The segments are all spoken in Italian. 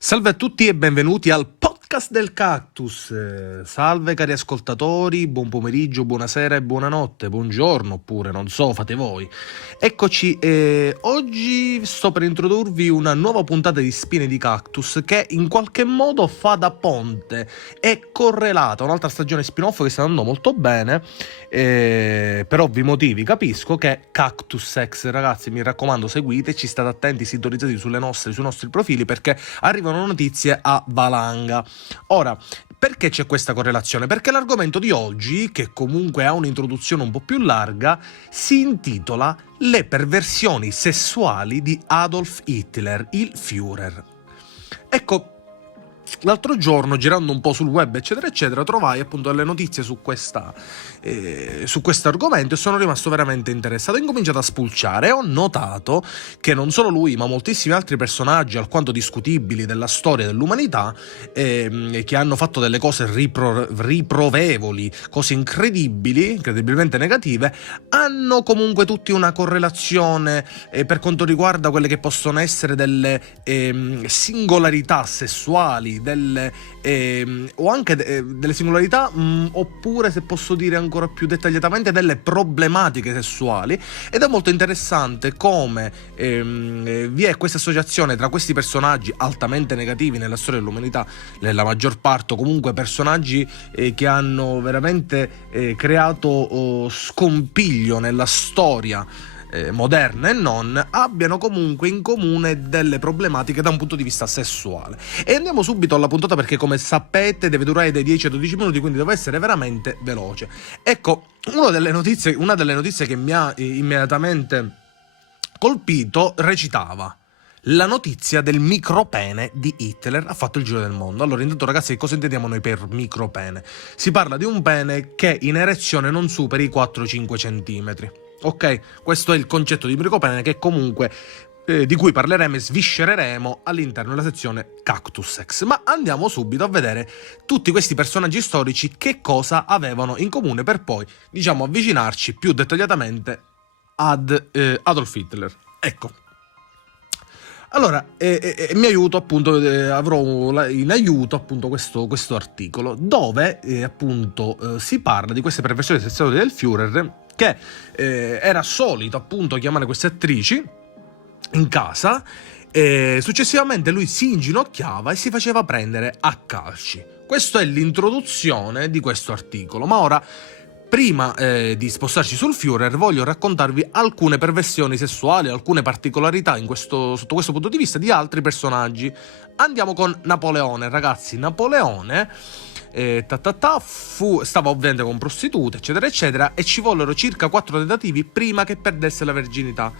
Salve a tutti e benvenuti al podcast del Cactus. Salve cari ascoltatori, buon pomeriggio, buonasera e buonanotte, buongiorno oppure non so, fate voi. Eccoci, oggi sto per introdurvi una nuova puntata di Spine di Cactus che in qualche modo fa da ponte, è correlata a un'altra stagione spin-off che sta andando molto bene, per ovvi motivi capisco, che è Cactus Sex. Ragazzi, mi raccomando, seguiteci, state attenti, sintonizzati sui nostri profili perché arrivano notizie a valanga. Ora, perché c'è questa correlazione? Perché l'argomento di oggi, che comunque ha un'introduzione un po' più larga, si intitola Le perversioni sessuali di Adolf Hitler, il Führer. Ecco, l'altro giorno, girando un po' sul web, eccetera, eccetera, trovai appunto delle notizie su questo argomento e sono rimasto veramente interessato. Ho incominciato a spulciare e ho notato che non solo lui, ma moltissimi altri personaggi alquanto discutibili della storia dell'umanità, che hanno fatto delle cose riprovevoli, cose incredibilmente negative, hanno comunque tutti una correlazione per quanto riguarda quelle che possono essere delle singolarità sessuali, o anche delle singolarità, oppure, se posso dire ancora più dettagliatamente, delle problematiche sessuali. Ed è molto interessante come vi è questa associazione tra questi personaggi altamente negativi nella storia dell'umanità, nella maggior parte, o comunque personaggi che hanno veramente creato scompiglio nella storia moderna e non, abbiano comunque in comune delle problematiche da un punto di vista sessuale. E andiamo subito alla puntata perché, come sapete, deve durare dai 10 ai 12 minuti, quindi deve essere veramente veloce. Ecco, una delle notizie che mi ha immediatamente colpito recitava: la notizia del micropene di Hitler ha fatto il giro del mondo. Allora, intanto, ragazzi, che cosa intendiamo noi per micropene? Si parla di un pene che in erezione non superi i 4-5 centimetri. Ok? Questo è il concetto di micropene, che comunque di cui parleremo e sviscereremo all'interno della sezione Cactus Sex. Ma andiamo subito a vedere tutti questi personaggi storici che cosa avevano in comune, per poi, diciamo, avvicinarci più dettagliatamente ad Adolf Hitler. Ecco. Allora, mi aiuto appunto, avrò in aiuto appunto questo articolo dove appunto si parla di queste perversioni sessuali del Führer, che era solito appunto chiamare queste attrici in casa, e successivamente lui si inginocchiava e si faceva prendere a calci. Questa è l'introduzione di questo articolo, ma ora, prima di spostarci sul Führer, voglio raccontarvi alcune perversioni sessuali, alcune particolarità sotto questo punto di vista di altri personaggi. Andiamo con Napoleone, ragazzi. Napoleone stava ovviamente con prostitute, eccetera, eccetera, e ci vollero circa 4 tentativi prima che perdesse la verginità.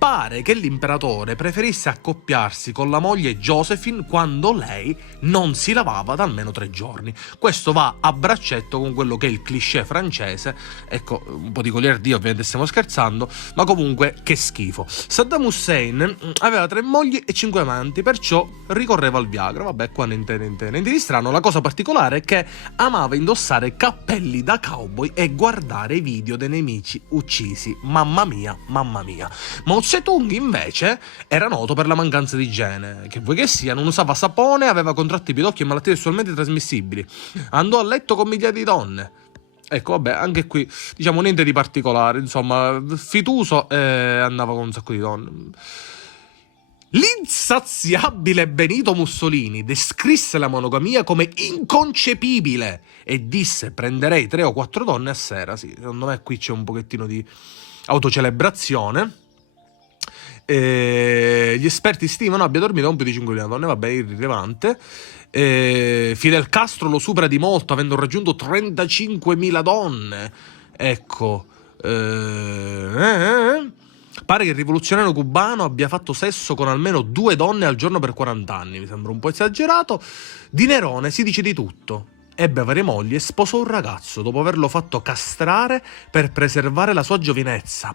Pare che l'imperatore preferisse accoppiarsi con la moglie Josephine quando lei non si lavava da almeno 3 giorni. Questo va a braccetto con quello che è il cliché francese. Ecco, un po' di goliardia, ovviamente stiamo scherzando, ma comunque che schifo. Saddam Hussein aveva 3 mogli e 5 amanti, perciò ricorreva al Viagra. Vabbè, qua niente di strano. La cosa particolare è che amava indossare cappelli da cowboy e guardare i video dei nemici uccisi. Mamma mia, mamma mia. Mao Zedong invece era noto per la mancanza di igiene, che vuoi che sia, non usava sapone, aveva contratti pidocchi e malattie sessualmente trasmissibili, andò a letto con migliaia di donne. Ecco, vabbè, anche qui diciamo niente di particolare, insomma, fituso e andava con un sacco di donne. L'insaziabile Benito Mussolini descrisse la monogamia come inconcepibile e disse: prenderei 3 o 4 donne a sera. Sì, secondo me qui c'è un pochettino di autocelebrazione. Gli esperti stimano abbia dormito con più di 5.000 donne. Vabbè, irrilevante. Fidel Castro lo supera di molto, avendo raggiunto 35.000 donne. Ecco. Pare che il rivoluzionario cubano abbia fatto sesso con almeno 2 donne al giorno per 40 anni. Mi sembra un po' esagerato. Di Nerone si dice di tutto. Ebbe varie mogli e sposò un ragazzo dopo averlo fatto castrare per preservare la sua giovinezza.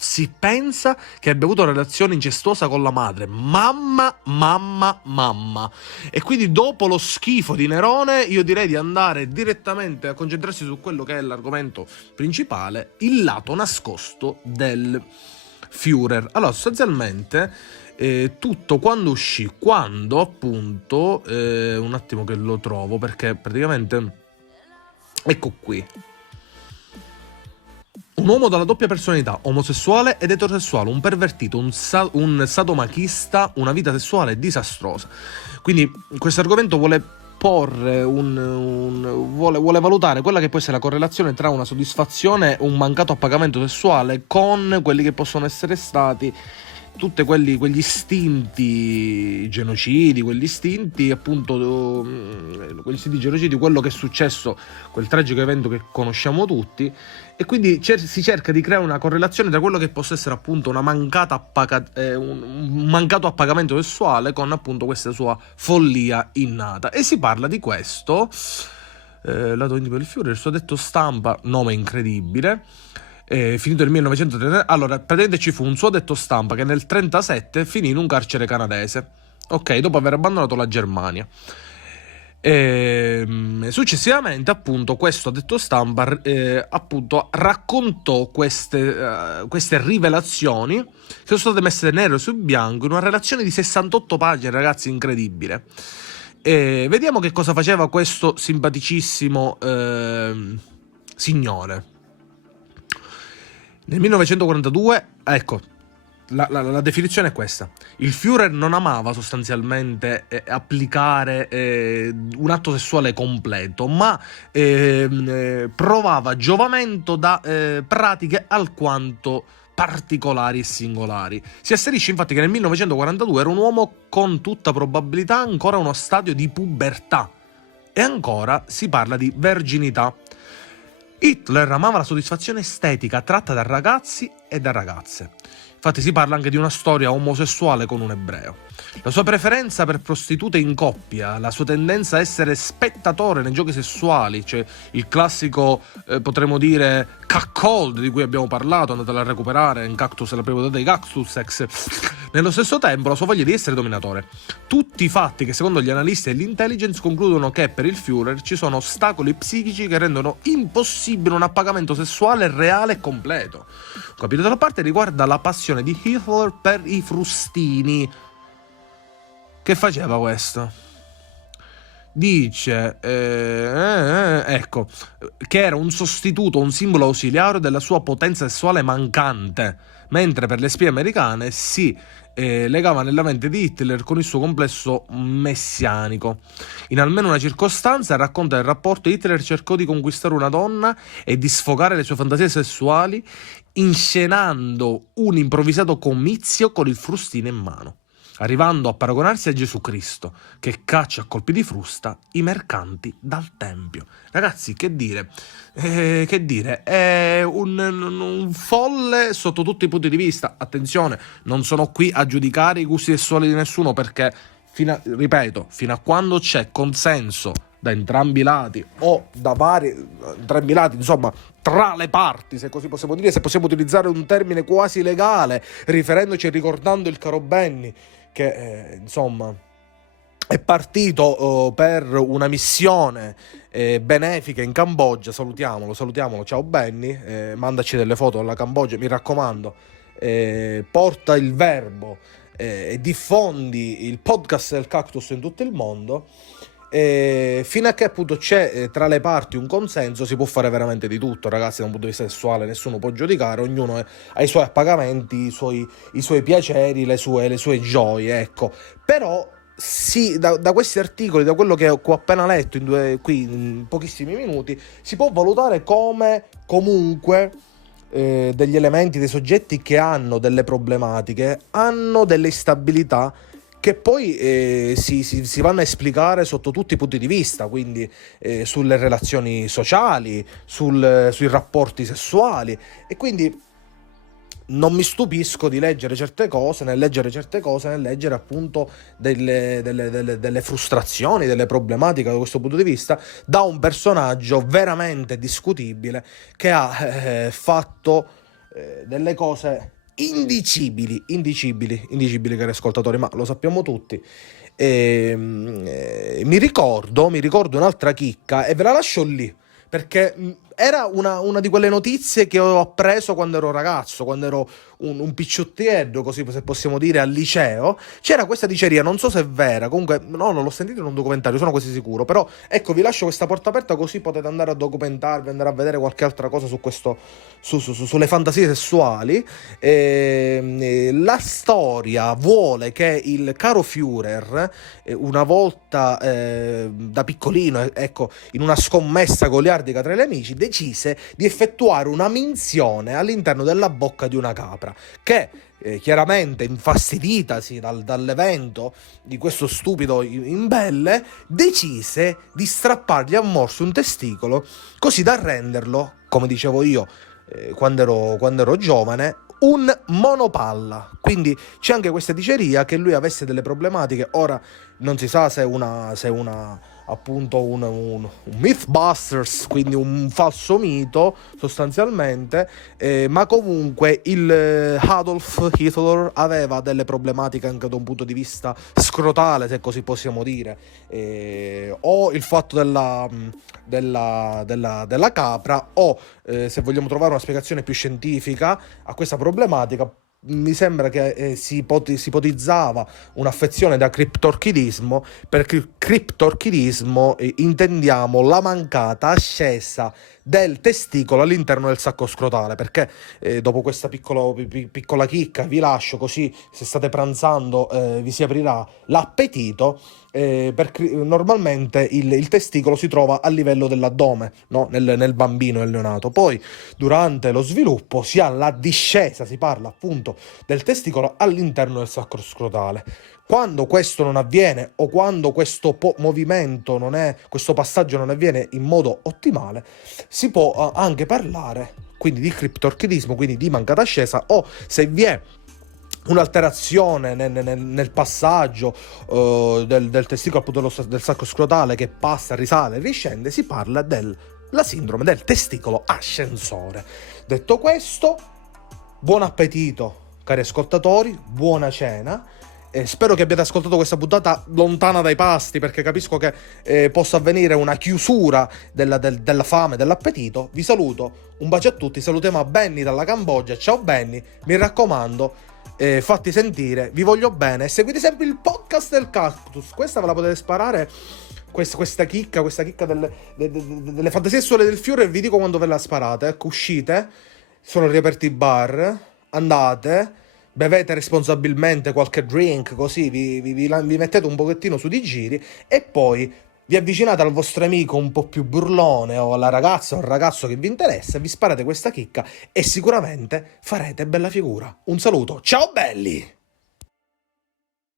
Si pensa che abbia avuto una relazione incestuosa con la madre. Mamma. E quindi, dopo lo schifo di Nerone, io direi di andare direttamente a concentrarsi su quello che è l'argomento principale, il lato nascosto del Führer. Allora, sostanzialmente tutto quando uscì, quando appunto, un attimo che lo trovo, perché praticamente, ecco qui, un uomo dalla doppia personalità, omosessuale ed eterosessuale, un pervertito, un sadomachista, una vita sessuale disastrosa. Quindi questo argomento vuole porre vuole valutare quella che può essere la correlazione tra una soddisfazione, un mancato appagamento sessuale con quelli che possono essere stati tutti quegli istinti genocidi, quegli istinti appunto, quegli istinti genocidi, quello che è successo, quel tragico evento che conosciamo tutti, e quindi si cerca di creare una correlazione tra quello che possa essere appunto una un mancato appagamento sessuale con appunto questa sua follia innata. E si parla di questo, lato intimo del Führer, il suo detto stampa, nome incredibile, finito nel 1930. Allora, praticamente ci fu un suo detto stampa che nel 1937 finì in un carcere canadese, ok, dopo aver abbandonato la Germania. Successivamente, appunto, questo detto stampa appunto raccontò queste rivelazioni che sono state messe nero su bianco in una relazione di 68 pagine, ragazzi, incredibile. Vediamo che cosa faceva questo simpaticissimo signore. Nel 1942, ecco, la definizione è questa: il Führer non amava sostanzialmente applicare un atto sessuale completo, ma provava giovamento da pratiche alquanto particolari e singolari. Si asserisce infatti che nel 1942 era un uomo con tutta probabilità ancora uno stadio di pubertà, e ancora si parla di verginità. Hitler amava la soddisfazione estetica tratta da ragazzi e da ragazze. Infatti si parla anche di una storia omosessuale con un ebreo. La sua preferenza per prostitute in coppia, la sua tendenza a essere spettatore nei giochi sessuali, cioè il classico, potremmo dire, cuckold di cui abbiamo parlato, andatela a recuperare in Cactus, la prima puntata di Cactus Sex. Nello stesso tempo la sua voglia di essere dominatore. Tutti i fatti che secondo gli analisti e l'intelligence concludono che per il Führer ci sono ostacoli psichici che rendono impossibile un appagamento sessuale reale e completo. Un capitolo della parte riguarda la passione di Hitler per i frustini. Che faceva questo? Dice, ecco, che era un sostituto, un simbolo ausiliario della sua potenza sessuale mancante, mentre per le spie americane si legava nella mente di Hitler con il suo complesso messianico. In almeno una circostanza racconta il rapporto: Hitler cercò di conquistare una donna e di sfogare le sue fantasie sessuali inscenando un improvvisato comizio con il frustino in mano, arrivando a paragonarsi a Gesù Cristo, che caccia a colpi di frusta i mercanti dal tempio. Ragazzi, che dire? È un folle sotto tutti i punti di vista. Attenzione, non sono qui a giudicare i gusti sessuali di nessuno, perché, ripeto, fino a quando c'è consenso da entrambi i lati, o da entrambi i lati, insomma, tra le parti, se così possiamo dire, se possiamo utilizzare un termine quasi legale, riferendoci e ricordando il caro Benny, che insomma è partito per una missione benefica in Cambogia. Salutiamolo, ciao Benny, mandaci delle foto alla Cambogia, mi raccomando, porta il verbo e diffondi il podcast del Cactus in tutto il mondo. Fino a che appunto c'è tra le parti un consenso, si può fare veramente di tutto, ragazzi. Da un punto di vista sessuale nessuno può giudicare, ognuno ha i suoi appagamenti, i suoi piaceri, le sue gioie, ecco. Però sì, da questi articoli, da quello che ho appena letto qui in pochissimi minuti, si può valutare come comunque degli elementi, dei soggetti che hanno delle problematiche, hanno delle instabilità che poi si vanno a esplicare sotto tutti i punti di vista, quindi sulle relazioni sociali, sui rapporti sessuali, e quindi non mi stupisco di leggere certe cose, nel leggere appunto delle frustrazioni, delle problematiche da questo punto di vista, da un personaggio veramente discutibile che ha fatto delle cose indicibili, cari ascoltatori, ma lo sappiamo tutti. Mi ricordo un'altra chicca e ve la lascio lì, perché era una di quelle notizie che ho appreso quando ero ragazzo, quando ero un picciottiello, così se possiamo dire, al liceo. C'era questa diceria, non so se è vera, comunque no, non l'ho sentito in un documentario, sono quasi sicuro, però ecco, vi lascio questa porta aperta così potete andare a documentarvi, andare a vedere qualche altra cosa su questo, sulle fantasie sessuali. La storia vuole che il caro Führer, una volta da piccolino, ecco, in una scommessa goliardica tra gli amici, decise di effettuare una minzione all'interno della bocca di una capra, che chiaramente infastiditasi dall'evento di questo stupido imbelle, decise di strappargli a morso un testicolo, così da renderlo, come dicevo io quando ero giovane, un monopalla. Quindi c'è anche questa diceria che lui avesse delle problematiche. Ora non si sa se è una appunto un Mythbusters, quindi un falso mito sostanzialmente, ma comunque Adolf Hitler aveva delle problematiche anche da un punto di vista scrotale, se così possiamo dire, o il fatto della capra, o se vogliamo trovare una spiegazione più scientifica a questa problematica, mi sembra che si ipotizzava un'affezione da criptorchidismo. Per criptorchidismo intendiamo la mancata ascesa del testicolo all'interno del sacco scrotale, perché dopo questa piccola chicca vi lascio, così se state pranzando vi si aprirà l'appetito. Normalmente il testicolo si trova a livello dell'addome, no? nel bambino, nel neonato. Poi durante lo sviluppo si ha la discesa, si parla appunto del testicolo all'interno del sacco scrotale. Quando questo non avviene, o quando questo movimento questo passaggio non avviene in modo ottimale, si può anche parlare quindi di criptorchidismo, quindi di mancata ascesa, o se vi è un'alterazione nel passaggio del testicolo, appunto del sacco scrotale, che passa, risale, riscende, si parla della sindrome del testicolo ascensore. Detto questo, buon appetito cari ascoltatori, buona cena. Spero che abbiate ascoltato questa puntata lontana dai pasti, perché capisco che possa avvenire una chiusura della fame, dell'appetito. Vi saluto, un bacio a tutti, salutiamo a Benny dalla Cambogia. Ciao Benny, mi raccomando, fatti sentire, vi voglio bene, seguite sempre il podcast del Cactus. Questa ve la potete sparare, questa chicca delle fantasie sessuali del Führer. Vi dico quando ve la sparate, ecco, uscite, sono riaperti i bar, andate, bevete responsabilmente qualche drink, così vi mettete un pochettino su di giri, e poi vi avvicinate al vostro amico un po' più burlone, o alla ragazza o al ragazzo che vi interessa, vi sparate questa chicca e sicuramente farete bella figura. Un saluto, ciao belli!